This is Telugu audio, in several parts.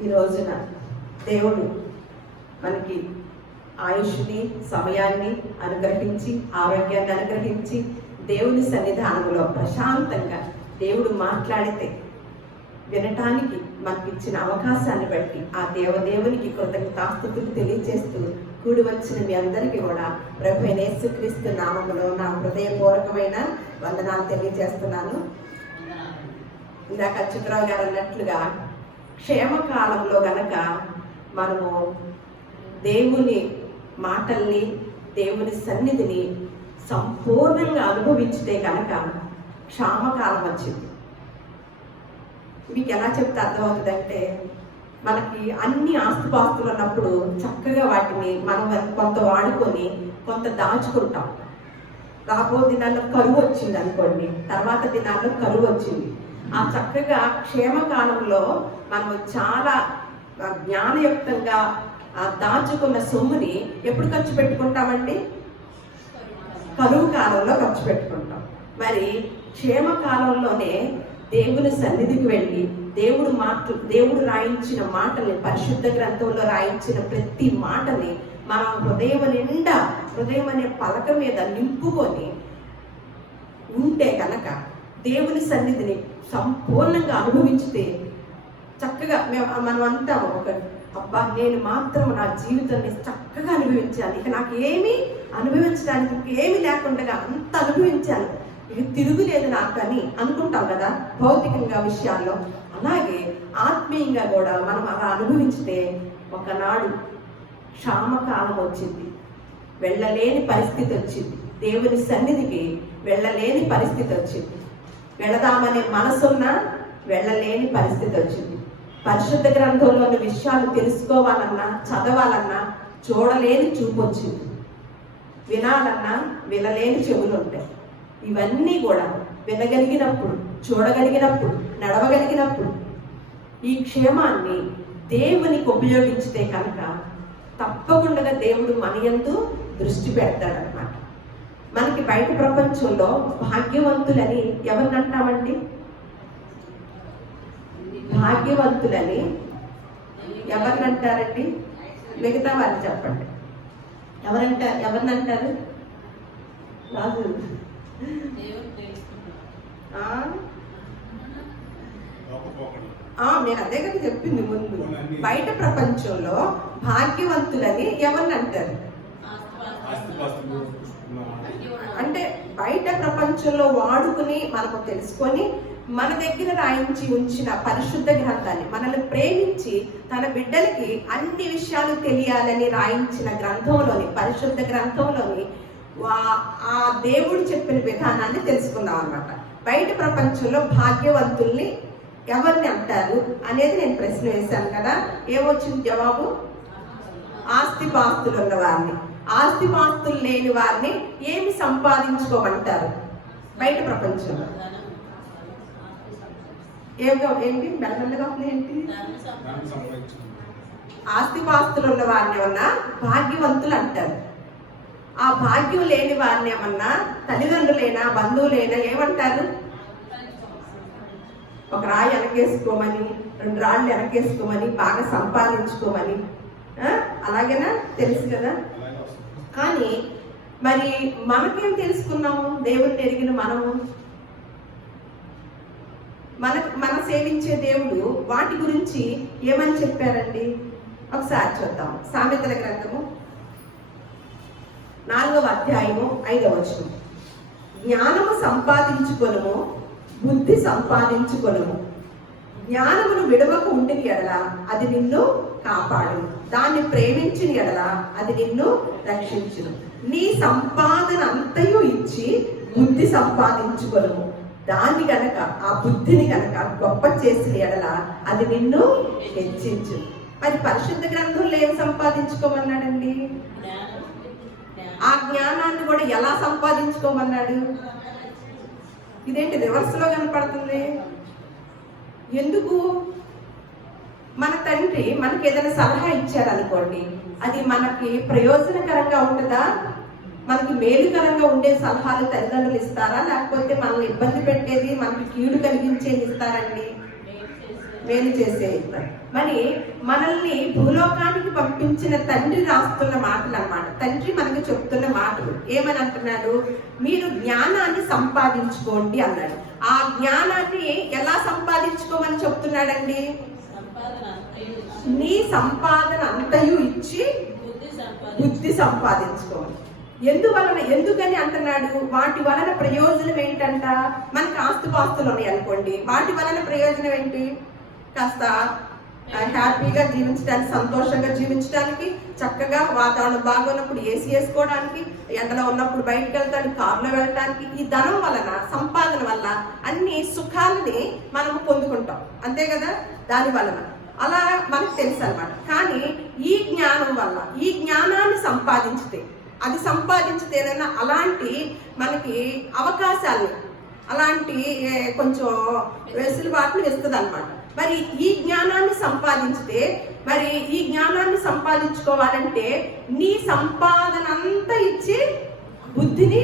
ఈ రోజున దేవుడు మనకి ఆయుష్ని సమయాన్ని అనుగ్రహించి ఆరోగ్యాన్ని అనుగ్రహించి దేవుని సన్నిధానంలో ప్రశాంతంగా దేవుడు మాట్లాడితే వినటానికి మనకి ఇచ్చిన అవకాశాన్ని బట్టి ఆ దేవదేవునికి కృతజ్ఞతాస్థుతులు తెలియజేస్తూ కూడి వచ్చిన మీ అందరికీ కూడా ప్రభు అయిన యేసుక్రీస్తు నా హృదయపూర్వకమైన వందనాలు తెలియజేస్తున్నాను. ఇందాక అచ్యుతరావు గారు అన్నట్లుగా క్షేమకాలంలో గనక మనము దేవుని మాటల్ని దేవుని సన్నిధిని సంపూర్ణంగా అనుభవించితే కనుక క్షామకాలం వచ్చింది. మీకు ఎలా చెప్తే అర్థమవుతుందంటే మనకి అన్ని ఆస్తుపాస్తులు ఉన్నప్పుడు చక్కగా వాటిని మనం కొంత వాడుకొని కొంత దాచుకుంటాం. రాబో దినాల్లో కరువు వచ్చింది అనుకోండి తర్వాత దినాల్లో కరువు వచ్చింది. ఆ చక్కగా క్షేమకాలంలో మనం చాలా జ్ఞానయుక్తంగా ఆ దాచుకున్న సొమ్ముని ఎప్పుడు ఖర్చు పెట్టుకుంటామండి? కరువు కాలంలో ఖర్చు పెట్టుకుంటాం. మరి క్షేమ కాలంలోనే దేవుని సన్నిధికి వెళ్ళి దేవుడు మాటలు దేవుడు రాయించిన మాటల్ని పరిశుద్ధ గ్రంథంలో రాయించిన ప్రతి మాటని మన హృదయం నిండా హృదయం అనే పలక మీద నింపుకొని ఉంటే కనుక దేవుని సన్నిధిని సంపూర్ణంగా అనుభవించితే చక్కగా మేము మనం అంటాము ఒక అబ్బా నేను మాత్రం నా జీవితాన్ని చక్కగా అనుభవించాను. ఇక నాకు ఏమీ అనుభవించడానికి ఏమి లేకుండా అంత అనుభవించాను. ఇక తిరుగులేదు నాకు అని అనుకుంటాం కదా భౌతికంగా విషయాల్లో. అలాగే ఆత్మీయంగా కూడా మనం అలా అనుభవించితే ఒకనాడు క్షామకాలం వచ్చింది. వెళ్ళలేని పరిస్థితి వచ్చింది. దేవుని సన్నిధికి వెళ్ళలేని పరిస్థితి వచ్చింది. వెళదామనే మనసున్న వెళ్ళలేని పరిస్థితి వచ్చింది. పరిశుద్ధ గ్రంథంలోని విషయాలు తెలుసుకోవాలన్నా చదవాలన్నా చూడలేని చూపు వచ్చింది వినాలన్నా వినలేని చెవులు ఉంటాయి. ఇవన్నీ కూడా వినగలిగినప్పుడు చూడగలిగినప్పుడు నడవగలిగినప్పుడు ఈ క్షేమాన్ని దేవునికి ఉపయోగించితే కనుక తప్పకుండా దేవుడు మన యందు దృష్టి పెడతాడన్నమాట. మనకి బయట ప్రపంచంలో భాగ్యవంతులని ఎవరిని అంటామండి భాగ్యవంతులని ఎవరిని అంటారండి మిగతా వారు చెప్పండి. ఎవరంటారు ఎవరిని అంటారు రాజు నేను అదే కదా చెప్పింది ముందు. బయట ప్రపంచంలో భాగ్యవంతులని ఎవరిని అంటారు అంటే బయట ప్రపంచంలో వాడుకుని మనకు తెలుసుకొని మన దగ్గర రాయించి ఉంచిన పరిశుద్ధ గ్రంథాన్ని మనల్ని ప్రేమించి తన బిడ్డలకి అన్ని విషయాలు తెలియాలని రాయించిన గ్రంథంలోని పరిశుద్ధ గ్రంథంలోని ఆ దేవుడు చెప్పిన విధానాన్ని తెలుసుకుందాం అన్నమాట. బయట ప్రపంచంలో భాగ్యవంతుల్ని ఎవరిని అంటారు అనేది నేను ప్రశ్న వేశాను కదా. ఏమొచ్చింది జవాబు? ఆస్తిపాస్తులు ఉన్న వారిని ఆస్తిపాస్తులు లేని వారిని ఏమి సంపాదించుకోమంటారు? బయట ప్రపంచంలో ఏంటి? మెల్లమెల్లగా ఉంది ఏంటి? ఆస్తిపాస్తులు ఉన్న వారిని ఏమన్నా భాగ్యవంతులు అంటారు. ఆ భాగ్యం లేని వారిని ఏమన్నా తల్లిదండ్రులైనా బంధువులైనా ఏమంటారు? ఒక రాయి వెనకేసుకోమని రెండు రాళ్ళు వెనకేసుకోమని బాగా సంపాదించుకోమని. అలాగేనా? తెలుసు కదా? కానీ మరి మనకేం తెలుసుకున్నాము? దేవుడిని ఎరిగిన మనము? మన మన సేవించే దేవుడు వాటి గురించి ఏమని చెప్పారండి? ఒకసారి చూద్దాం. సామెతల గ్రంథము నాలుగవ అధ్యాయము ఐదవ వచనం. జ్ఞానము సంపాదించుకొనము బుద్ధి సంపాదించుకొనము. జ్ఞానమును విడవకు ఉండిన ఎడలా అది నిన్ను కాపాడు దాన్ని ప్రేమించిన ఎడల అది నిన్ను రక్షించును. నీ సంపాదన అంతయు ఇచ్చి బుద్ధి సంపాదించుకోను దాన్ని గనక ఆ బుద్ధిని గనక గొప్ప చేసిన ఎడల అది నిన్ను హెచ్చించు మరి పరిశుద్ధ గ్రంథంలో ఏం సంపాదించుకోమన్నాడండి? ఆ జ్ఞానాన్ని కూడా ఎలా సంపాదించుకోమన్నాడు? ఇదేంటి రివర్స్లో కనపడుతుంది? ఎందుకు? మన తండ్రి మనకి ఏదైనా సలహా ఇచ్చారనుకోండి అది మనకి ప్రయోజనకరంగా ఉంటుందా? మనకి మేలుకరంగా ఉండే సలహాలు తల్లిదండ్రులు ఇస్తారా? లేకపోతే మనల్ని ఇబ్బంది పెట్టేది మనకి కీడు కలిగించేది ఇస్తారండి? మేలు చేసే మరి మనల్ని భూలోకానికి పంపించిన తండ్రి రాస్తున్న మాటలు అన్నమాట. తండ్రి మనకు చెప్తున్న మాటలు. ఏమని అంటున్నాడు? మీరు జ్ఞానాన్ని సంపాదించుకోండి అన్నాడు. ఆ జ్ఞానాన్ని ఎలా సంపాదించుకోమని చెప్తున్నాడండి? నీ సంపాదన అంతయు ఇచ్చి బుద్ధి సంపాదించుకోవాలి. ఎందువలన ఎందుకని అంటున్నాడు? వాటి వలన ప్రయోజనం ఏంటంట? మనకి ఆస్తుపాస్తులు ఉన్నాయి అనుకోండి. వాటి వలన ప్రయోజనం ఏంటి? కాస్త హ్యాపీగా జీవించడానికి సంతోషంగా జీవించడానికి చక్కగా వాతావరణం బాగున్నప్పుడు ఏసీ వేసుకోవడానికి ఎండలో ఉన్నప్పుడు బయటకు వెళ్ళడానికి కారులో వెళ్ళడానికి ఈ ధనం వలన సంపాదన వల్ల అన్ని సుఖాలని మనం పొందుకుంటాం. అంతే కదా? దాని వలన. అలా మనకు తెలుసు అనమాట కానీ ఈ జ్ఞానం వల్ల ఈ జ్ఞానాన్ని సంపాదించితే అది సంపాదించితేనైనా అలాంటి మనకి అవకాశాలు అలాంటి కొంచెం వెసులుబాటును ఇస్తుంది అనమాట మరి ఈ జ్ఞానాన్ని సంపాదించితే మరి ఈ జ్ఞానాన్ని సంపాదించుకోవాలంటే నీ సంపాదన అంతా ఇచ్చి బుద్ధిని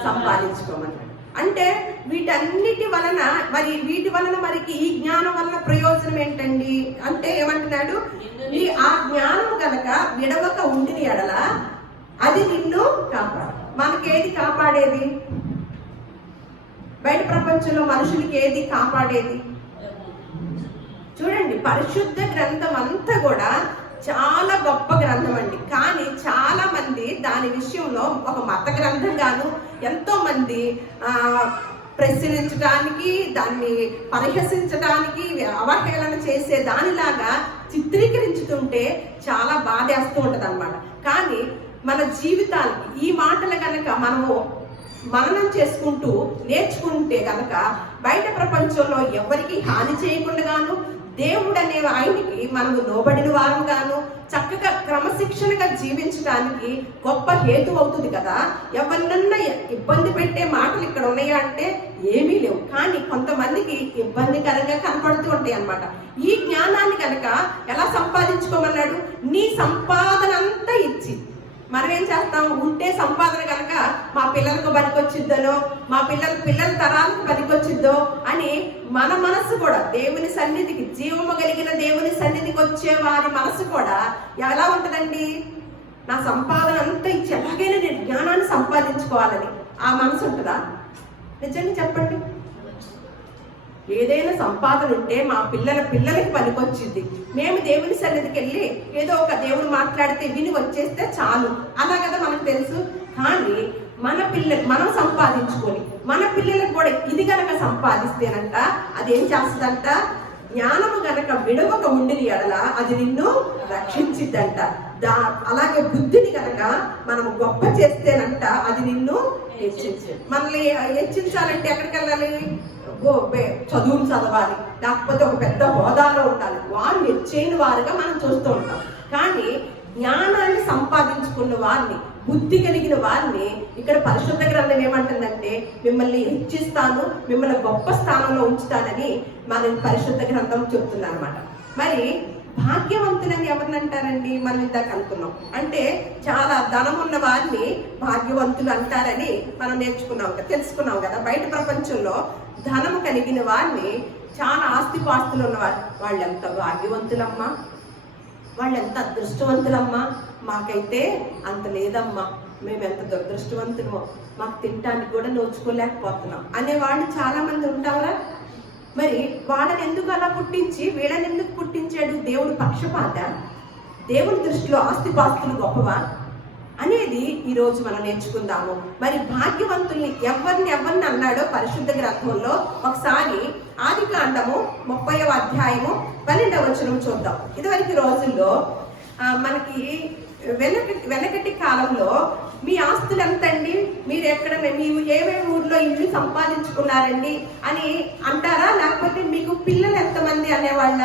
సంపాదించుకోమన్నాడు అంటే వీటన్నిటి వలన మరి వీటి వలన మరికి ఈ జ్ఞానం వలన ప్రయోజనం ఏంటండి? అంటే ఏమంటున్నాడు? నీ ఆ జ్ఞానం గనక విడవక ఉండిన ఎడల అది నిన్ను కాపాడు. మనకేది కాపాడేది? బయట ప్రపంచంలో మనుషులకి ఏది కాపాడేది? చూడండి పరిశుద్ధ గ్రంథం అంతా కూడా చాలా గొప్ప గ్రంథం అండి. కానీ చాలా మంది దాని విషయంలో ఒక మత గ్రంథంగాను ఎంతో మంది ప్రశ్నించడానికి దాన్ని పరిహసించడానికి అవహేళన చేసే దానిలాగా చిత్రీకరించుతుంటే చాలా బాధేస్తూ ఉంటుంది అనమాట కానీ మన జీవితాలకి ఈ మాటలు కనుక మనము మననం చేసుకుంటూ నేర్చుకుంటే కనుక బయట ప్రపంచంలో ఎవరికి హాని చేయకుండాను దేవుడు అనే ఆయనకి మనము లోబడిన వారం గాను చక్కగా క్రమశిక్షణగా జీవించడానికి గొప్ప హేతు అవుతుంది కదా. ఎవరినన్నా ఇబ్బంది పెట్టే మాటలు ఇక్కడ ఉన్నాయా అంటే ఏమీ లేవు. కానీ కొంతమందికి ఇబ్బందికరంగా కనపడుతూ ఉంటాయి అన్నమాట. ఈ జ్ఞానాన్ని కనుక ఎలా సంపాదించుకోమన్నాడు? నీ సంపాదన అంతా ఇచ్చి మనం ఏం చేస్తాం? ఉంటే సంపాదన కనుక మా పిల్లలకు పనికొచ్చిద్దనో మా పిల్లల పిల్లల తరాలకు పనికొచ్చిద్దో అని మన మనసు కూడా దేవుని సన్నిధికి జీవము కలిగిన దేవుని సన్నిధికి వచ్చే వారి మనసు కూడా ఎలా ఉంటుందండి? నా సంపాదన అంతా ఇచ్చి ఎలాగైనా నేను జ్ఞానాన్ని సంపాదించుకోవాలని. ఆ మనసు ఉంటుందా? నిజంగా చెప్పండి. ఏదైనా సంపాదన ఉంటే మా పిల్లల పిల్లలకి పనికొచ్చింది. మేము దేవుని సన్నిధికి వెళ్ళి ఏదో ఒక దేవుడు మాట్లాడితే విని వచ్చేస్తే చాలు. అలా కదా మనకు తెలుసు? కానీ మన పిల్లలు మనం సంపాదించుకొని మన పిల్లలకు కూడా ఇది గనక సంపాదిస్తేనంట అది ఏం చేస్తుందంట? జ్ఞానము గనక విడవక ఉండిని ఎడల అది నిన్ను రక్షించిద్దంట. దా అలాగే బుద్ధిని గనక మనం గొప్ప చేస్తేనంట అది నిన్ను హెచ్చించు మనల్ని హెచ్చించాలంటే ఎక్కడికి వెళ్ళాలి? చదువులు చదవాలి. లేకపోతే ఒక పెద్ద హోదాలో ఉండాలి. వారు హెచ్చైన వారుగా మనం చూస్తూ ఉంటాం. కానీ జ్ఞానాన్ని సంపాదించుకున్న వారిని బుద్ధి కలిగిన వారిని ఇక్కడ పరిశుద్ధ గ్రంథం ఏమంటుందంటే మిమ్మల్ని హెచ్చిస్తాను మిమ్మల్ని గొప్ప స్థానంలో ఉంచుతానని మన పరిశుద్ధ గ్రంథం చెప్తుందనమాట మరి భాగ్యవంతులని ఎవరిని అంటారండి? మనం ఇందాక అనుకున్నాం. అంటే చాలా ధనం ఉన్న వారిని భాగ్యవంతులు అంటారని మనం నేర్చుకున్నాం కదా తెలుసుకున్నాం కదా. బయట ప్రపంచంలో ధనము కలిగిన వారిని చాలా ఆస్తిపాస్తులు ఉన్నవారు వాళ్ళు ఎంత భాగ్యవంతులమ్మా? వాళ్ళు ఎంత అదృష్టవంతులమ్మా? మాకైతే అంత లేదమ్మా. మేము ఎంత దురదృష్టవంతులమో. మాకు తినడానికి కూడా నోచుకోలేకపోతున్నాం. అనే వాళ్ళు చాలా మంది ఉంటారా? మరి వాళ్ళని ఎందుకు అలా పుట్టించి వీళ్ళని ఎందుకు పుట్టించాడు దేవుడు పక్షపాత? దేవుని దృష్టిలో ఆస్తిపాస్తులు గొప్పవా? అనేది ఈరోజు మనం నేర్చుకుందాము. మరి భాగ్యవంతుల్ని ఎవరిని ఎవరిని అన్నాడో పరిశుద్ధ గ్రంథంలో ఒకసారి ఆది కాండము ముప్పైవ అధ్యాయము పన్నెండవ వచనం చూద్దాం. ఇదివరకు రోజుల్లో మనకి వెనకటి వెనకటి కాలంలో మీ ఆస్తులు ఎంతండి మీరు ఎక్కడ మీరు ఏమేమి ఊర్లో ఇల్లు సంపాదించుకున్నారండి అని అంటారా? లేకపోతే మీకు పిల్లలు ఎంతమంది అనేవాళ్ళ?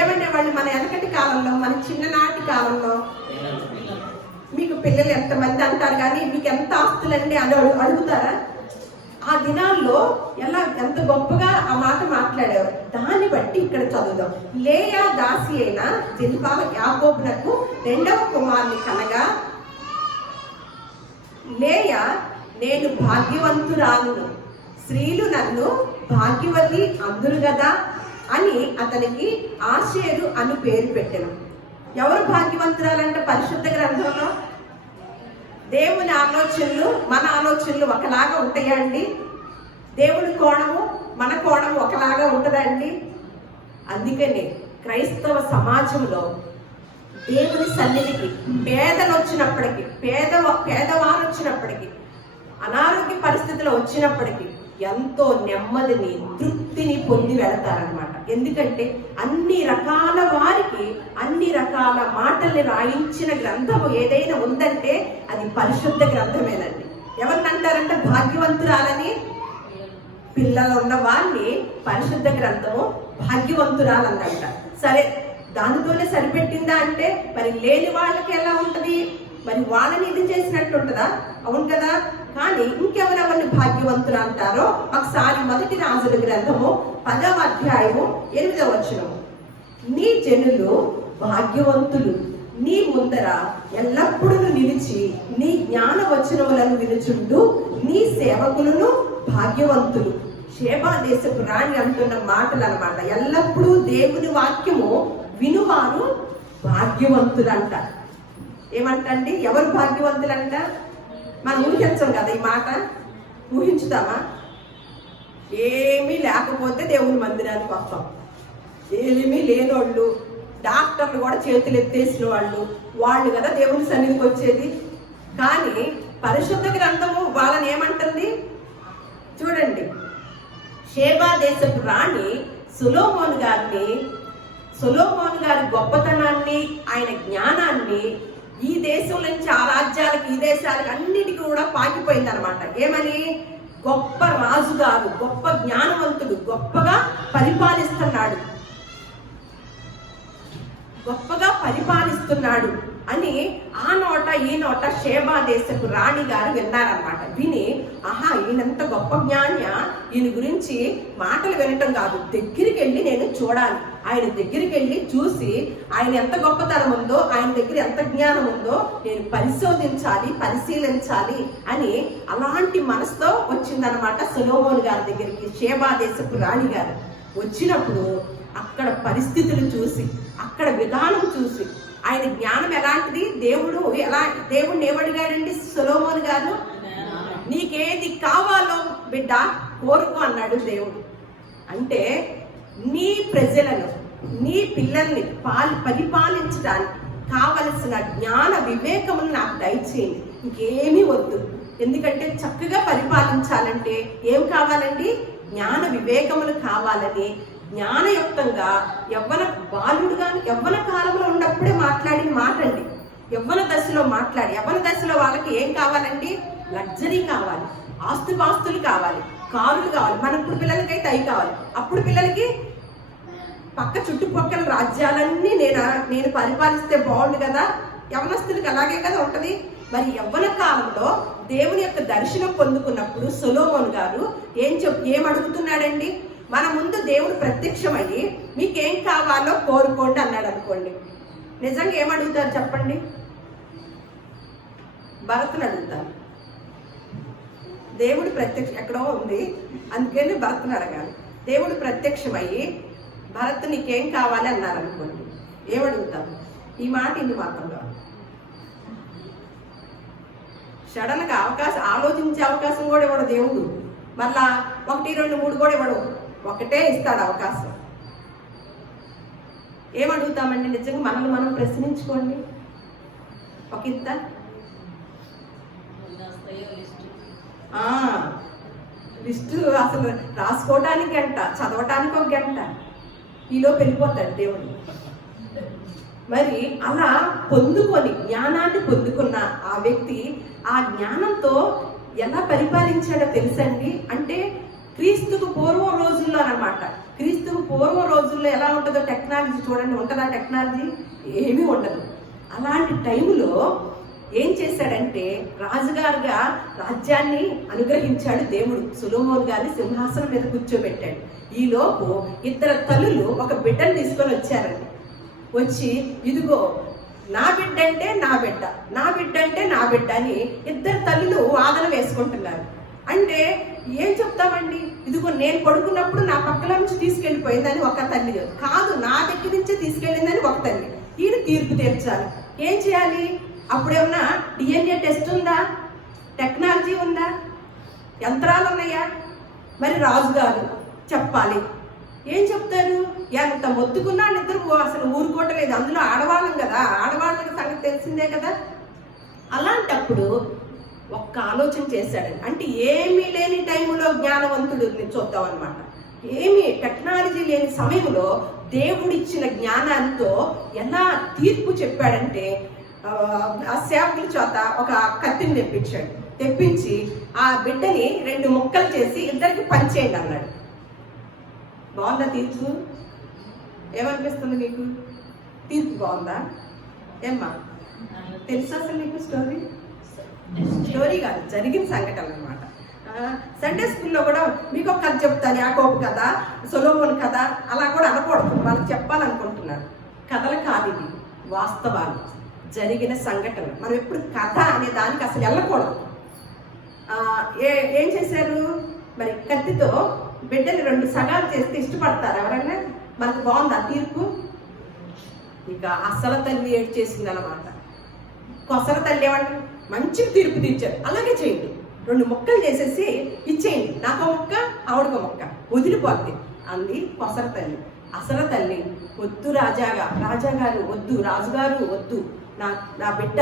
ఏమనేవాళ్ళు మన వెనకటి కాలంలో మన చిన్ననాటి కాలంలో? మీకు పిల్లలు ఎంతమంది అంటారు కానీ మీకు ఎంత ఆస్తులండి అని అడుగు- అడుగుతారా? ఆ దినాల్లో ఎలా ఎంత గొప్పగా ఆ మాట మాట్లాడారు. దాన్ని బట్టి ఇక్కడ చదువుదాం. లేయా దాసి అయిన జిల్పాల యాకోబునకు రెండవ కుమారుని కనగా లేయ నేను భాగ్యవంతురాలును. స్త్రీలు నన్ను భాగ్యవతి అందురు కదా అని అతనికి ఆశేరు అని పేరు పెట్టాను. ఎవరు భాగ్యవంతురాలంటే పరిశుద్ధ గ్రంథంలో? దేవుని ఆలోచనలు మన ఆలోచనలు ఒకలాగా ఉంటాయా అండి? దేవుని కోణము మన కోణము ఒకలాగా ఉంటుందండి అందుకని క్రైస్తవ సమాజంలో దేవుని సన్నిధికి పేదలు వచ్చినప్పటికీ పేద పేదవారు వచ్చినప్పటికీ అనారోగ్య పరిస్థితులు వచ్చినప్పటికీ ఎంతో నెమ్మదిని తృప్తిని పొంది వెళతారనమాట ఎందుకంటే అన్ని రకాల వారికి అన్ని రకాల మాటల్ని రాయించిన గ్రంథము ఏదైనా ఉందంటే అది పరిశుద్ధ గ్రంథమేనండి. ఎవరిని అంటారంటే భాగ్యవంతురాలని? పిల్లలు ఉన్న వారిని పరిశుద్ధ గ్రంథము భాగ్యవంతురాలందంట. సరే దానితోనే సరిపెట్టిందా అంటే మరి లేని వాళ్ళకి ఎలా ఉంటుంది? మరి వాళ్ళని ఇది చేసినట్టు ఉంటుందా అవును కదా? కానీ ఇంకెవరెవరిని భాగ్యవంతులు అంటారో ఒకసారి మొదటి రాజుల గ్రంథము పదవ అధ్యాయము ఎనిమిదవ వచనం నీ జనులు భాగ్యవంతులు. నీ ముందర ఎల్లప్పుడూ నిలిచి నీ జ్ఞాన వచనములను వినుచుండు నీ సేవకులను భాగ్యవంతులు. షేబా దేశపు రాణి అంటున్న మాటలు అన్నమాట ఎల్లప్పుడూ దేవుని వాక్యము వినువారు భాగ్యవంతులంట. ఏమంటండి? ఎవరు భాగ్యవంతులంట? మనం ఊహించం కదా ఈ మాట ఊహించుతామా? ఏమీ లేకపోతే దేవుని మందిరానికి వస్తాం. ఏమీ లేనోళ్ళు డాక్టర్లు కూడా చేతులు ఎత్తేసిన వాళ్ళు వాళ్ళు కదా దేవుని సన్నిధికి వచ్చేది. కానీ పరిశుద్ధ గ్రంథము వాళ్ళని ఏమంటుంది? చూడండి. షేబా దేశపు రాణి సులోమోన్ గారిని సులోమోన్ గారి గొప్పతనాన్ని ఆయన జ్ఞానాన్ని ఈ దేశం నుంచి ఆ రాజ్యాలకు ఈ దేశాలకు అన్నిటికీ కూడా పాకిపోయింది అనమాట ఏమని? గొప్ప రాజుగారు గొప్ప జ్ఞానవంతుడు గొప్పగా పరిపాలిస్తున్నాడు. గొప్పగా పరిపాలిస్తున్నాడు అని ఆ నోట ఈ నోట షేబా దేశపు రాణి గారు విన్నారనమాట విని ఆహా ఈయనంత గొప్ప జ్ఞాన్య? ఈయన గురించి మాటలు వినటం కాదు. దగ్గరికి వెళ్ళి నేను చూడాలి. ఆయన దగ్గరికి వెళ్ళి చూసి ఆయన ఎంత గొప్పతనం ఉందో ఆయన దగ్గర ఎంత జ్ఞానం ఉందో నేను పరిశోధించాలి పరిశీలించాలి అని అలాంటి మనసుతో వచ్చిందనమాట సులోమోన్ గారి దగ్గరికి దేశపు రాణి గారు. వచ్చినప్పుడు అక్కడ పరిస్థితులు చూసి అక్కడ విధానం చూసి ఆయన జ్ఞానం ఎలాంటిది? దేవుడు ఎలా దేవుడిని ఏమడిగాడండి సులోమోన్ గారు? నీకేది కావాలో బిడ్డ కోరుకో అన్నాడు దేవుడు. అంటే నీ ప్రజలను నీ పిల్లల్ని పాలి పరిపాలించడానికి కావలసిన జ్ఞాన వివేకమును నాకు దయచేయండి. ఇంకేమీ వద్దు. ఎందుకంటే చక్కగా పరిపాలించాలంటే ఏం కావాలండి? జ్ఞాన వివేకములు కావాలని జ్ఞానయుక్తంగా యవ్వన బాలుడుగా యవ్వన కాలంలో ఉన్నప్పుడే మాట్లాడిన మాట అండి యవ్వన దశలో మాట్లాడి యవ్వన దశలో వాళ్ళకి ఏం కావాలండి? లగ్జరీ కావాలి ఆస్తుపాస్తులు కావాలి కారులు కావాలి. మన ఇప్పుడు పిల్లలకైతే అవి కావాలి. అప్పుడు పిల్లలకి పక్క చుట్టుపక్కల రాజ్యాలన్నీ నేను నేను పరిపాలిస్తే బాగుండు కదా. యవనస్తులకు అలాగే కదా ఉంటుంది. మరి యవ్వన కాలంలో దేవుని యొక్క దర్శనం పొందుకున్నప్పుడు సొలోమోన్ గారు ఏం చెప్ ఏం అడుగుతున్నాడండి? మన ముందు దేవుడు ప్రత్యక్షమయ్యి మీకేం కావాలో కోరుకోండి అన్నాడు అనుకోండి. నిజంగా ఏం అడుగుతారు చెప్పండి? భరతుని అడుగుతారు. దేవుడు ప్రత్యక్ష ఎక్కడో ఉంది. అందుకని భరతుని అడగాలి. దేవుడు ప్రత్యక్షమయ్యి భరత్ నీకేం కావాలి అన్నారు అనుకోండి. ఏమడుగుతాం? ఈ మాట ఇన్ని మాత్రం కాదు. సడన్గా అవకాశం ఆలోచించే అవకాశం కూడా ఇవ్వడు దేవుడు? మళ్ళా ఒకటి రెండు మూడు కూడా ఇవ్వడు ఒకటే ఇస్తాడు అవకాశం. ఏమడుగుతామండి? నిజంగా మనల్ని మనం ప్రశ్నించుకోండి. ఒక ఇంత లిస్టు అసలు రాసుకోవటానికి గంట చదవటానికి ఒక గంట. ఈలో వెళ్ళిపోతాడు దేవుడు. మరి అలా పొందుకొని జ్ఞానాన్ని పొందుకున్న ఆ వ్యక్తి ఆ జ్ఞానంతో ఎలా పరిపాలించాడో తెలుసండి? అంటే క్రీస్తుకు పూర్వం రోజుల్లో అనమాట క్రీస్తుకు పూర్వం రోజుల్లో ఎలా ఉంటుందో టెక్నాలజీ చూడండి ఉంటుందా టెక్నాలజీ? ఏమీ ఉండదు. అలాంటి టైంలో ఏం చేశాడంటే రాజుగారుగా రాజ్యాన్ని అనుగ్రహించాడు దేవుడు. సులోమోన్ గారిని సింహాసనం మీద కూర్చోబెట్టాడు. ఈలోపు ఇద్దరు తల్లులు ఒక బిడ్డను తీసుకొని వచ్చారండి. వచ్చి ఇదిగో నా బిడ్డ అంటే నా బిడ్డ నా బిడ్డ అంటే నా బిడ్డ అని ఇద్దరు తల్లులు వాదన వేసుకుంటున్నారు. అంటే ఏం చెప్తామండి? ఇదిగో నేను పడుకున్నప్పుడు నా పక్కల నుంచి తీసుకెళ్ళిపోయిందని ఒక తల్లి. కాదు నా దగ్గర నుంచే తీసుకెళ్ళిందని ఒక తల్లి. ఈయన తీర్పు తీర్చాలి. ఏం చేయాలి? అప్పుడేమన్నా డిఎన్ఏ టెస్ట్ ఉందా? టెక్నాలజీ ఉందా? యంత్రాలు ఉన్నాయా మరి రాజుగారు చెప్పాలి. ఏం చెప్తారు? ఎంత మొత్తుకున్నా నిద్ర అసలు ఊరుకోవట్లేదు. అందులో ఆడవాళ్ళం కదా. ఆడవాళ్ళకి సంగతి తెలిసిందే కదా. అలాంటప్పుడు ఒక్క ఆలోచన చేశాడు. అంటే ఏమీ లేని టైంలో జ్ఞానవంతుడు చూద్దాం అనమాట ఏమి టెక్నాలజీ లేని సమయంలో దేవుడిచ్చిన జ్ఞానంతో ఎలా తీర్పు చెప్పాడంటే ఆ, ఆ సేవకుల చేత ఒక కత్తిని తెప్పించాడు. తెప్పించి ఆ బిడ్డని రెండు ముక్కలు చేసి ఇద్దరికి పంచేయండి అన్నాడు. బాగుందా తీర్పు? ఏమనిపిస్తుంది మీకు? తీర్పు బాగుందా? ఏమ్మా? తెలుసా అసలు మీకు స్టోరీ? స్టోరీ కాదు జరిగిన సంఘటన అనమాట సండే స్కూల్లో కూడా మీకు ఒక కథ చెప్తాను యాకోబు కథ సొలోమోన్ కథ అలా కూడా అనకూడదు. వాళ్ళకి చెప్పాలనుకుంటున్నారు. కథలు కాదు ఇది వాస్తవాలు. జరిగిన సంఘటన మనం ఎప్పుడు కథ అనే దానికి అసలు వెళ్ళకూడదు. ఏ ఏం చేశారు? మరి కత్తితో బిడ్డని రెండు సగాలు చేస్తే ఇష్టపడతారు ఎవరైనా మనకు బాగుందా తీర్పు? ఇక అసల తల్లి ఏడు చేసింది అనమాట కొసల తల్లి ఏమంటే మంచి తీర్పు తీర్చారు. అలాగే చేయండి. రెండు ముక్కలు చేసేసి ఇచ్చేయండి. నాకో ముక్క ఆవిడకో ముక్క. వదిలిపోద్ది. అంది కొసల తల్లి. అసలు తల్లి వద్దు రాజాగా. రాజాగారు వద్దు రాజుగారు వద్దు. నా నా బిడ్డ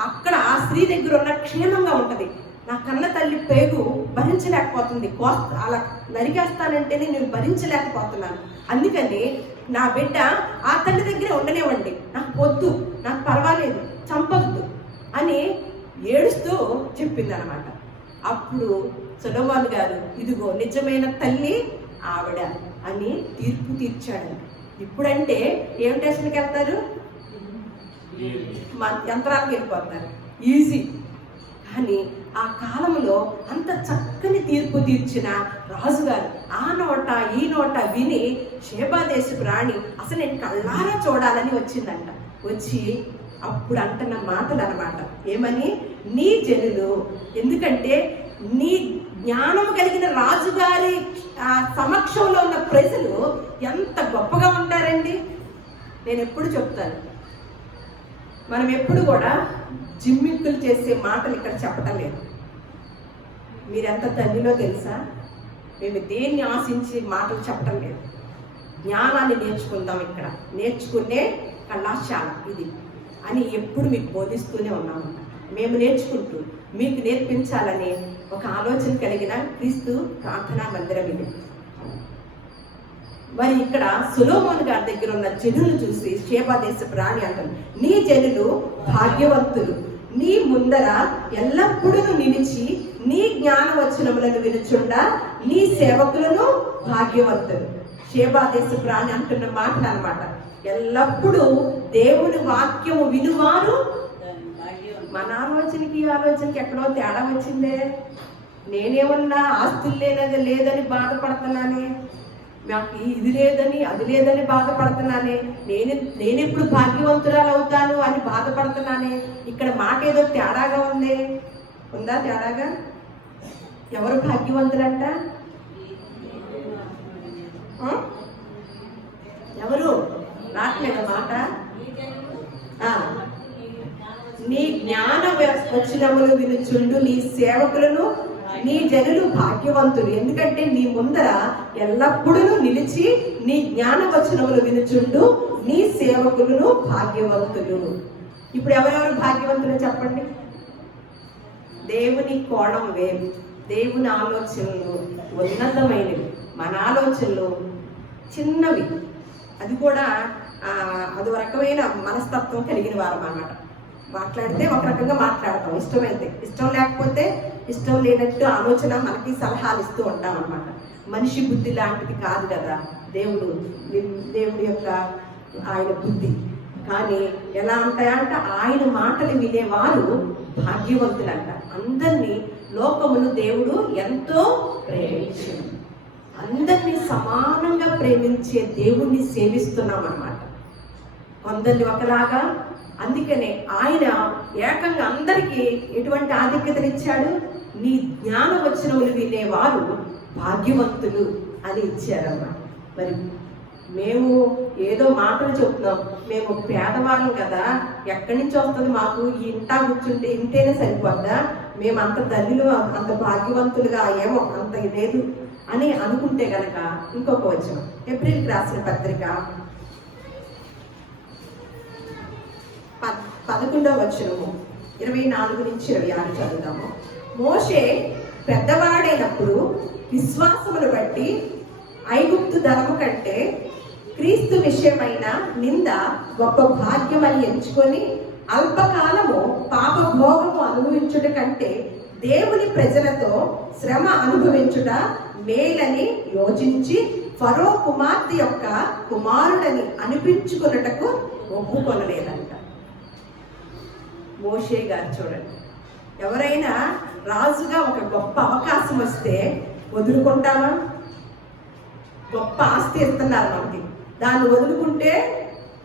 అక్కడ ఆ స్త్రీ దగ్గర ఉన్న క్షేమంగా ఉంటుంది. నా కన్న తల్లి పేగు భరించలేకపోతుంది. కోస్త అలా నరికేస్తానంటేనే నేను భరించలేకపోతున్నాను. అందుకని నా బిడ్డ ఆ తల్లి దగ్గరే ఉండనివ్వండి. నాకు వద్దు నాకు పర్వాలేదు చంపవద్దు అని ఏడుస్తూ చెప్పిందనమాట అప్పుడు సుడవాన్ గారు ఇదిగో నిజమైన తల్లి ఆవిడ. అని తీర్పు తీర్చాడు. ఇప్పుడంటే ఏం స్టేషన్కి వెళ్తారు? యంత్రాలకు వెళ్ళిపోతారు. ఈజీ. కానీ ఆ కాలంలో అంత చక్కని తీర్పు తీర్చిన రాజుగారు ఆ నోట ఈ నోట విని శేబాదేశపు రాణి అసలు నేను కళ్ళారా చూడాలని వచ్చిందంట. వచ్చి అప్పుడు అంటున్న మాటలు అనమాట ఏమని? నీ జనులు ఎందుకంటే నీ జ్ఞానం కలిగిన రాజుగారి సమక్షంలో ఉన్న ప్రజలు ఎంత గొప్పగా ఉంటారండి? నేను ఎప్పుడు చెప్తాను. మనం ఎప్పుడు కూడా జిమ్మిక్కులు చేసే మాటలు ఇక్కడ చెప్పటం లేదు. మీరెంత తల్లిలో తెలుసా? మేము దేన్ని ఆశించి మాటలు చెప్పటం లేదు. జ్ఞానాన్ని నేర్చుకుందాం ఇక్కడ. నేర్చుకునే కళాశాల ఇది అని ఎప్పుడు మీకు బోధిస్తూనే ఉన్నామన్నమాట మేము నేర్చుకుంటూ మీకు నేర్పించాలనే ఒక ఆలోచన కలిగిన క్రీస్తు ప్రార్థనా మందిరం ఇది. మరి ఇక్కడ సులోమోన్ గారి దగ్గర ఉన్న జనులు చూసి దేశ ప్రాణి అంటారు నీ జనులు భాగ్యవంతులు. నీ ముందర ఎల్లప్పుడూ నిలిచి నీ జ్ఞానవచనములను వినుచుండా నీ సేవకులను భాగ్యవంతులు. శేబాదేశ ప్రాణి అంటున్న మాట అన్నమాట ఎల్లప్పుడూ దేవుని వాక్యము వినువారు మన ఆలోచనకి ఈ ఆలోచనకి ఎక్కడో తేడా వచ్చిందే. నేనేమన్నా ఆస్తులు లేనది లేదని బాధపడుతున్నానే? నాకు ఇది లేదని అది లేదని బాధపడుతున్నానే? నేను నేనెప్పుడు భాగ్యవంతురాలు అవుతాను అని బాధపడుతున్నానే? ఇక్కడ మాట ఏదో తేడాగా ఉంది. ఉందా తేడాగా? ఎవరు భాగ్యవంతులంట? ఎవరు? రావట్లేదా మాట? నీ జ్ఞాన వచ్చినములు వినుచుండు నీ సేవకులను నీ జనులు భాగ్యవంతులు. ఎందుకంటే నీ ముందర ఎల్లప్పుడూ నిలిచి నీ జ్ఞాన వచనములు వినుచుండు నీ సేవకులను భాగ్యవంతులు. ఇప్పుడు ఎవరెవరు భాగ్యవంతులు చెప్పండి? దేవుని కోణం వేరు. దేవుని ఆలోచనలు ఉన్నతమైనవి. మన ఆలోచనలు చిన్నవి. అది కూడా ఆ, అది ఒక రకమైన మనస్తత్వం కలిగిన వారం అన్నమాట మాట్లాడితే ఒక రకంగా మాట్లాడతాం. ఇష్టమైతే ఇష్టం లేకపోతే ఇష్టం లేనట్టు ఆలోచన మనకి సలహాలు ఇస్తూ ఉంటాం అన్నమాట. మనిషి బుద్ధి లాంటిది కాదు కదా. దేవుడు దేవుడి యొక్క ఆయన బుద్ధి. కానీ ఎలా ఉంటాయంటే ఆయన మాటలు వినేవారు భాగ్యవంతులంట. అందరినీ లోకమును దేవుడు ఎంతో ప్రేమించింది అందరినీ సమానంగా ప్రేమించే దేవుణ్ణి సేవిస్తున్నాం అన్నమాట. కొందరిని ఒకలాగా అందుకనే ఆయన ఏకంగా అందరికీ ఎటువంటి ఆధిక్యతనిచ్చాడు? నీ జ్ఞాన వచనములు వినేవారు భాగ్యవంతులు అని ఇచ్చారమ్మా మరి మేము ఏదో మాటలు చెప్తున్నాం. మేము పేదవాళ్ళం కదా ఎక్కడి నుంచి వస్తుంది మాకు? ఈ ఇంటా కూర్చుంటే ఇంటేనే సరిపోద్దా? మేము అంత ధనిలు అంత భాగ్యవంతులుగా ఏమో అంత లేదు అని అనుకుంటే కనుక ఇంకొక వచనం. ఏప్రిల్కి రాసిన పత్రిక పద్- పదకొండవ వచనము ఇరవై నాలుగు నుంచి ఇరవై ఆరు చదువుతాము మోషే పెద్దవాడైనప్పుడు విశ్వాసమును బట్టి ఐగుప్తు ధనము కంటే క్రీస్తు విషయమైన నింద గొప్ప భాగ్యమని ఎంచుకొని అల్పకాలము పాపభోగము అనుభవించుట కంటే దేవుని ప్రజలతో శ్రమ అనుభవించుట మేలని యోచించి ఫరో కుమార్తె యొక్క కుమారుడని అనిపించుకున్నటకు ఒప్పుకొనలేదంట. మోషే గారు చూడండి. ఎవరైనా రాజుగా ఒక గొప్ప అవకాశం వస్తే వదులుకుంటామా? గొప్ప ఆస్తి ఇస్తున్నారు మనకి. దాన్ని వదులుకుంటే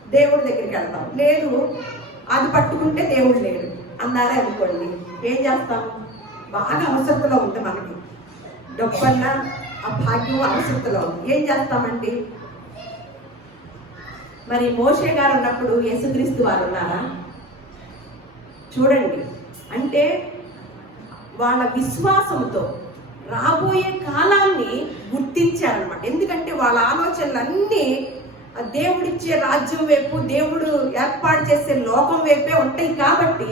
దేవుడి దగ్గరికి వెళ్తాం. లేదు అది పట్టుకుంటే దేవుడు లేడు అన్నారే అనుకోండి ఏం చేస్తాం? బాగా అవసరతలో ఉంది మనకి. డబ్బన్నా ఆ భాగ్యం అవసరతలో ఉంది. ఏం చేస్తామండి? మరి మోషే గారు ఉన్నప్పుడు యేసుక్రీస్తు వారు ఉన్నారా? చూడండి. అంటే వాళ్ళ విశ్వాసంతో రాబోయే కాలాన్ని గుర్తించారనమాట ఎందుకంటే వాళ్ళ ఆలోచనలన్నీ దేవుడిచ్చే రాజ్యం వైపు దేవుడు ఏర్పాటు చేసే లోకం వైపే ఉంటాయి కాబట్టి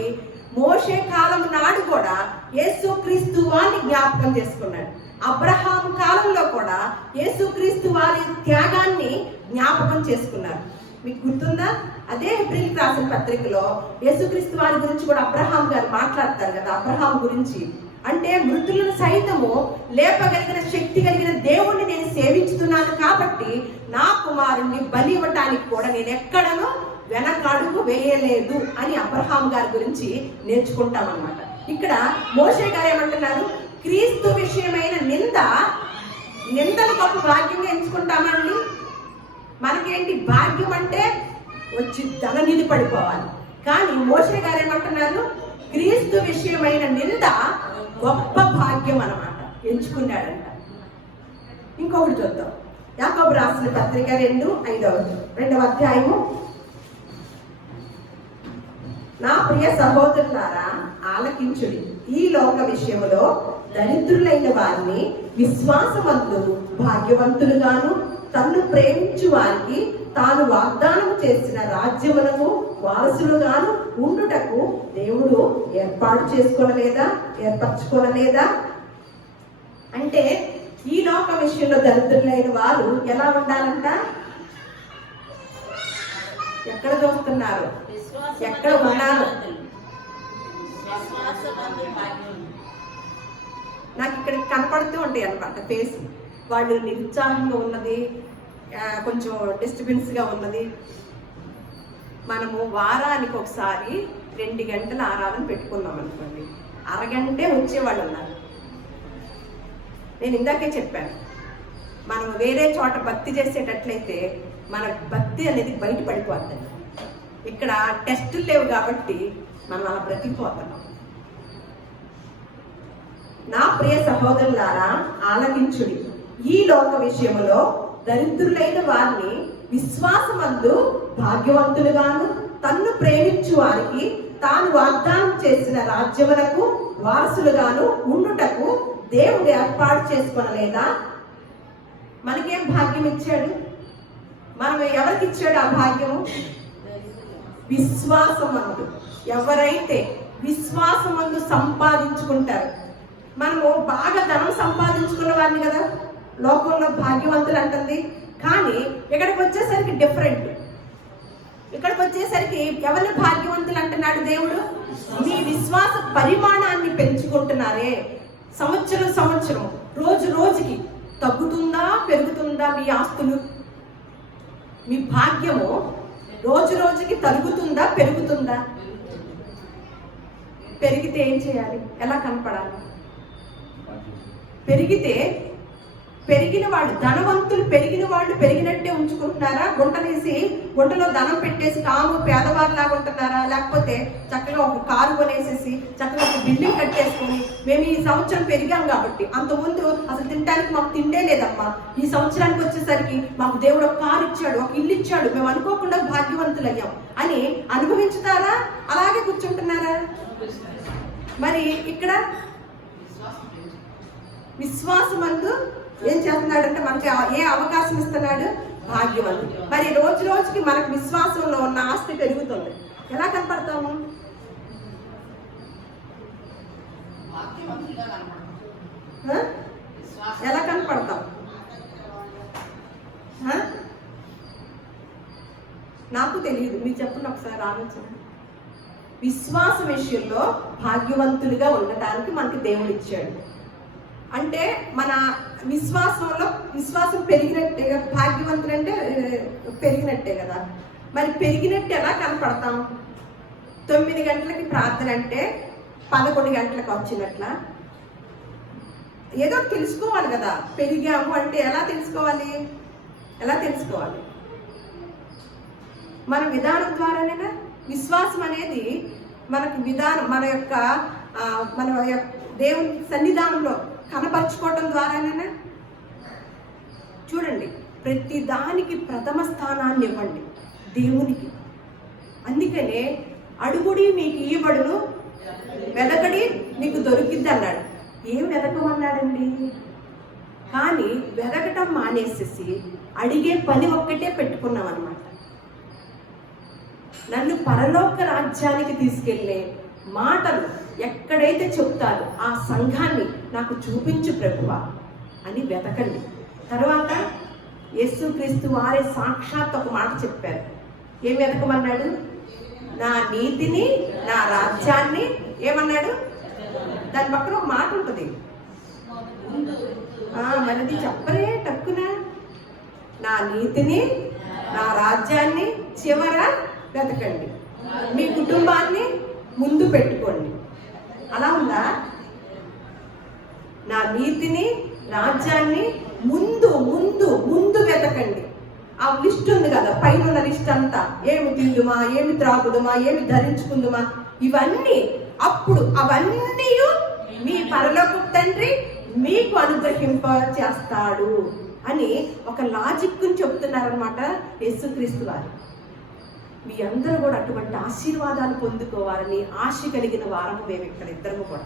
మోషే కాలం నాడు కూడా యేసుక్రీస్తు వారిని జ్ఞాపకం చేసుకున్నాడు. అబ్రహాం కాలంలో కూడా యేసుక్రీస్తు వారి త్యాగాన్ని జ్ఞాపకం చేసుకున్నారు. మీకు గుర్తుందా? అదే ఏప్రిల్ రాసిన పత్రికలో యేసుక్రీస్తు వారి గురించి కూడా అబ్రహాం గారు మాట్లాడతారు కదా అబ్రహాం గురించి. అంటే మృతులను సైతము లేపగలిగిన శక్తి కలిగిన దేవుణ్ణి నేను సేవించుతున్నాను కాబట్టి నా కుమారుణ్ణి బలి ఇవ్వటానికి కూడా నేను ఎక్కడనో వెనకడుగు వేయలేదు అని అబ్రహాం గారి గురించి నేర్చుకుంటామన్నమాట. ఇక్కడ మోషే గారు ఏమంటున్నారు? క్రీస్తు విషయమైన నింద నిందలు గొప్ప భాగ్యంగా ఎంచుకుంటామండి మనకేంటి భాగ్యం అంటే వచ్చి ధననిధి పడిపోవాలి. కానీ మోసే గారు ఏమంటున్నారు? క్రీస్తు విషయమైన నింద గొప్ప భాగ్యం అన్నమాట. ఎంచుకున్నాడంట. ఇంకొకటి చూద్దాం. యాకబు రాసిన పత్రిక రెండు ఐదవ రెండవ అధ్యాయము. నా ప్రియ సహోదరులారా ఆలకించుడి. ఈ లోక విషయంలో దరిద్రులైన వారిని విశ్వాసవంతులు భాగ్యవంతులుగాను తన్ను ప్రేమించు వారికి తాను వాగ్దానం చేసిన రాజ్యములకు వారసులుగాను ఉండుటకు దేవుడు ఏర్పాటు చేసుకోనలేదా? ఏర్పరచుకోనలేదా? అంటే ఈ లోక విషయంలో దరిద్రులైన వారు ఎలా ఉండాలంట? ఎక్కడ చూస్తున్నారు? ఎక్కడ ఉన్నారు? నాకు ఇక్కడ కనపడుతూ ఉంటాయి అనమాట ఫేస్ వాళ్ళు నిరుత్సాహంగా ఉన్నది కొంచెం డిస్టర్బెన్స్గా ఉన్నది. మనము వారానికి ఒకసారి రెండు గంటల ఆరాధన పెట్టుకున్నాం అనుకోండి. అరగంటే వచ్చేవాళ్ళు ఉన్నారు నేను ఇందాకే చెప్పాను. మనం వేరే చోట భక్తి చేసేటట్లయితే మన భక్తి అనేది బయట పడిపోతుంది ఇక్కడ టెస్టులు లేవు కాబట్టి మనం అలా బ్రతికిపోతున్నాం నా ప్రియ సహోదరులారా ఆలకించుడి. ఈ లోక విషయములో దరిద్రులైన వారిని విశ్వాసమందు భాగ్యవంతులుగాను తన్ను ప్రేమించు వారికి తాను వాగ్దానం చేసిన రాజ్యములకు వారసులుగాను ఉండుటకు దేవుడు ఏర్పాటు చేసుకొనలేదా? మనకేం భాగ్యం ఇచ్చాడు మనం ఎవరికి ఇచ్చాడు ఆ భాగ్యము? విశ్వాసమందు. ఎవరైతే విశ్వాసమందు సంపాదించుకుంటారు మనము బాగా ధనం సంపాదించుకున్న వారిని కదా? లోకంలో భాగ్యవంతులు అంటుంది కానీ ఇక్కడికి వచ్చేసరికి డిఫరెంట్ ఇక్కడికి వచ్చేసరికి ఎవరిని భాగ్యవంతులు అంటున్నాడు దేవుడు? మీ విశ్వాస పరిమాణాన్ని పెంచుకుంటున్నారే. సంవత్సరం సంవత్సరం రోజు రోజుకి తగ్గుతుందా పెరుగుతుందా మీ ఆస్తులు? మీ భాగ్యము రోజు రోజుకి తరుగుతుందా పెరుగుతుందా? పెరిగితే ఏం చేయాలి? ఎలా కనపడాలి? పెరిగితే పెరిగిన వాళ్ళు ధనవంతులు పెరిగిన వాళ్ళు పెరిగినట్టే ఉంచుకుంటున్నారా? గుంటనేసి గుంటలో ధనం పెట్టేసి తాము పేదవారు లాగా ఉంటున్నారా? లేకపోతే చక్కగా ఒక కారు కొనేసేసి చక్కగా ఒక బిల్డింగ్ కట్టేసుకొని మేము ఈ సంవత్సరం పెరిగాం కాబట్టి అంతకుముందు అసలు తినడానికి మాకు తిండే లేదమ్మా. ఈ సంవత్సరానికి వచ్చేసరికి మాకు దేవుడు ఒక కారు ఇచ్చాడు ఒక ఇల్లు ఇచ్చాడు. మేము అనుకోకుండా భాగ్యవంతులయ్యాం. అని అనుభవించుతారా? అలాగే కూర్చుంటున్నారా? మరి ఇక్కడ విశ్వాసమందు ఏం చేస్తున్నాడంటే మనకి ఏ అవకాశం ఇస్తున్నాడు? భాగ్యవంతుడు. మరి రోజు రోజుకి మనకు విశ్వాసంలో ఉన్న ఆస్తి పెరుగుతుంది. ఎలా కనపడతాము? ఎలా కనపడతాం? నాకు తెలియదు. మీరు చెప్పండి ఒకసారి ఆలోచన. విశ్వాస విషయంలో భాగ్యవంతులుగా ఉండటానికి మనకి దేవుడు ఇచ్చాడు. అంటే మన విశ్వాసంలో విశ్వాసం పెరిగినట్టే కదా, భాగ్యవంతులు అంటే పెరిగినట్టే కదా. మరి పెరిగినట్టు ఎలా కనపడతాం? తొమ్మిది గంటలకి ప్రార్థన అంటే పదకొండు గంటలకు వచ్చినట్ల? ఏదో తెలుసుకోవాలి కదా పెరిగాము అంటే ఎలా తెలుసుకోవాలి? ఎలా తెలుసుకోవాలి? మన విధానం ద్వారానేనా? విశ్వాసం అనేది మనకు విధానం మన యొక్క మన యొక్క దేవుని సన్నిధానంలో కనపరుచుకోవటం ద్వారానేనా? చూడండి ప్రతి దానికి ప్రథమ స్థానాన్ని ఇవ్వండి దేవునికి. అందుకనే అడుగుడి మీకు ఇవ్వబడును వెదకడి మీకు దొరికింది అన్నాడు ఏం వెదకమన్నాడండి? కానీ వెదకటం మానేసేసి అడిగే పని ఒక్కటే పెట్టుకున్నాం అనమాట నన్ను పరలోక రాజ్యానికి తీసుకెళ్ళే మాటలు ఎక్కడైతే చెప్తారో ఆ సంఘాన్ని నాకు చూపించు ప్రభువ అని వెతకండి. తర్వాత యేసుక్రీస్తు వారే సాక్షాత్ ఒక మాట చెప్పారు. ఏం వెతకమన్నాడు? నా నీతిని నా రాజ్యాన్ని ఏమన్నాడు? దాని పక్కన ఒక మాట ఉంటుంది. మనది చెప్పరే టక్కున. నా నీతిని నా రాజ్యాన్ని చివర వెతకండి. మీ కుటుంబాన్ని ముందు పెట్టుకోండి. అలా ఉందా? నా నీతిని రాజ్యాన్ని ముందు ముందు ముందు వెతకండి. ఆ లిస్ట్ ఉంది కదా పైన ఉన్న లిస్ట్ అంతా. ఏమి తిందుమా ఏమి త్రాగుదుమా ఏమి ధరించుకుందుమా? ఇవన్నీ అప్పుడు అవన్నీ మీ పరలోక తండ్రి మీకు అనుగ్రహింప చేస్తాడు అని ఒక లాజిక్ చెప్తున్నారనమాట యేసుక్రీస్తు వారు. మీ అందరూ కూడా అటువంటి ఆశీర్వాదాలు పొందుకోవాలని ఆశ కలిగిన వారము మేము ఇక్కడ ఇద్దరము కూడా.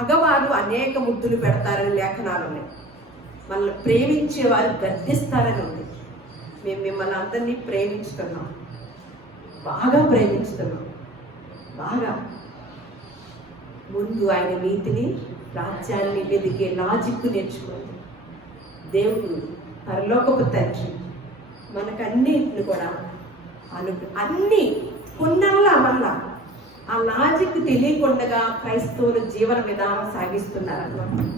పగవారు అనేక ముద్దులు పెడతారని లేఖనాలు ఉన్నాయి. మనల్ని ప్రేమించే వారు గర్దిస్తారని ఉంది. మేము మిమ్మల్ని అందరినీ ప్రేమించుతున్నాం. బాగా ప్రేమించుతున్నాం. బాగా. ముందు ఆయన నీతిని రాజ్యాన్ని వెదికే లాజిక్ నేర్చుకోండి. దేవుడు పరలోకపు తండ్రి. మనకన్నింటిని కూడా అను అన్ని కొన్నల్లా మళ్ళా ఆ లాజిక్ తెలియకుండా క్రైస్తవులు జీవన విధానం సాగిస్తున్నారు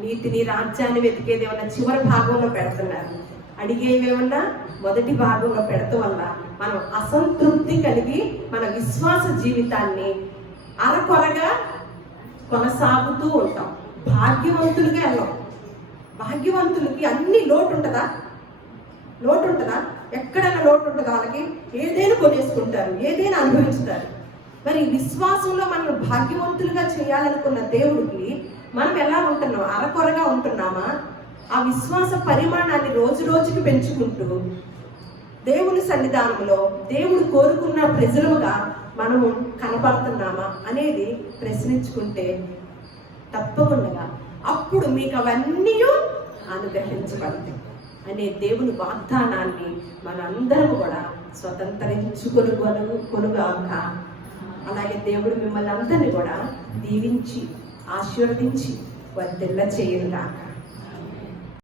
నీతిని రాజ్యాన్ని వెతికేది ఏమన్నా చివరి భాగంలో పెడుతున్నారు. అడిగేవేమన్నా మొదటి భాగంలో పెడతాం వల్ల మనం అసంతృప్తి కలిగి మన విశ్వాస జీవితాన్ని అరకొరగా కొనసాగుతూ ఉంటాం. భాగ్యవంతులుగా వెళ్ళాం. భాగ్యవంతులకి అన్ని లోటు ఉంటుందా లోటు ఉంటుందా ఎక్కడైనా లోటు ఉంటుందా వాళ్ళకి? ఏదైనా కొనేసుకుంటారు ఏదైనా అనుభవిస్తారు మరి విశ్వాసంలో మనం భాగ్యవంతులుగా చేయాలనుకున్న దేవుడికి మనం ఎలా ఉంటున్నాం? అరకొరగా ఉంటున్నామా? ఆ విశ్వాస పరిమాణాన్ని రోజు రోజుకి పెంచుకుంటూ దేవుని సన్నిధానంలో దేవుడు కోరుకున్న ప్రజలుగా మనము కనపడుతున్నామా అనేది ప్రశ్నించుకుంటే తప్పకుండా అప్పుడు మీకు అవన్నీ అనుగ్రహించబడతాయి. అనే దేవుని వాగ్దానాన్ని మనందరం కూడా స్వతంత్రించుకొని కొను కొనుగాక. అలాగే దేవుడు మిమ్మల్ని అందరినీ కూడా దీవించి ఆశీర్వదించి వర్ధిల్ల చేయను గాక